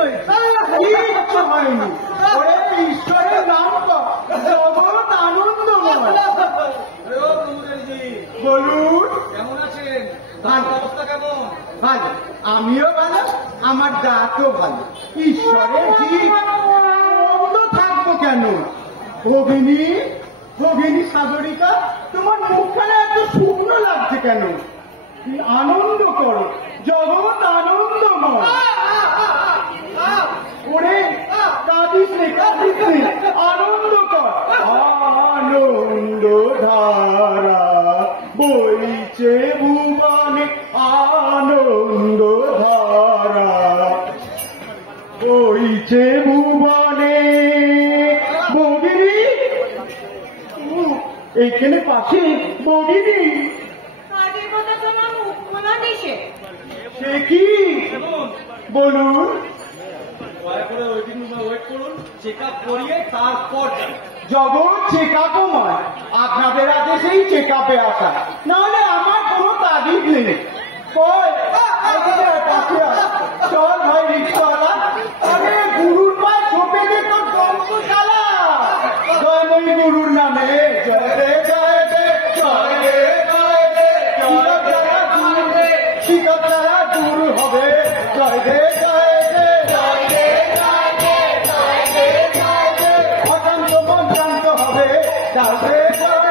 হয়েছে, কিচ্ছু হয়নি। ওরে ঈশ্বরের নাম কর, জগৎ আনন্দময়। বলুন, কেমন আছেন? ভালো অবস্থা কেমন? ভালো, আমিও ভালো, আমার জাতও ভালো। ঈশ্বরের ঠিক মন্দ থাকবো কেন? ভগিনী, ভগিনী সাগরিকা, তোমার মুখখানে এত শুকনো লাগছে কেন? তুমি আনন্দ করো, জগৎ আনন্দময়। ওরে কাঁদিস নে, কাঁদিস নে, আনন্দ কর। আনন্দ ধারা বইছে ভুবনে, আনন্দ ধারা বইছে ভুবনে। বগিনী, এইখানে পাশে বগিনী। সে কি বলুন? দয়া করে ওয়েট করুন, চেক আপ করিয়ে তারপর যান। জগৎ চেক আপও নয়, আপনাদের আদেশেই চেক আপে আসা, নাহলে আমার কোনো তাগিদ নেই। চল ভাই রিক্সাওয়ালা, আরে গুরুর পায়ে ছোপে দে তোর গল্পশালা। জয়ময়ী গুরুর নামে জয় রে জয় রে জয় রে জয় রে, শিকড় যারা দূর হবে, জয় রে জয় রে জয় রে জয় রে জয় রে জয় রে, অশান্ত মন শান্ত হবে, জয় রে জয়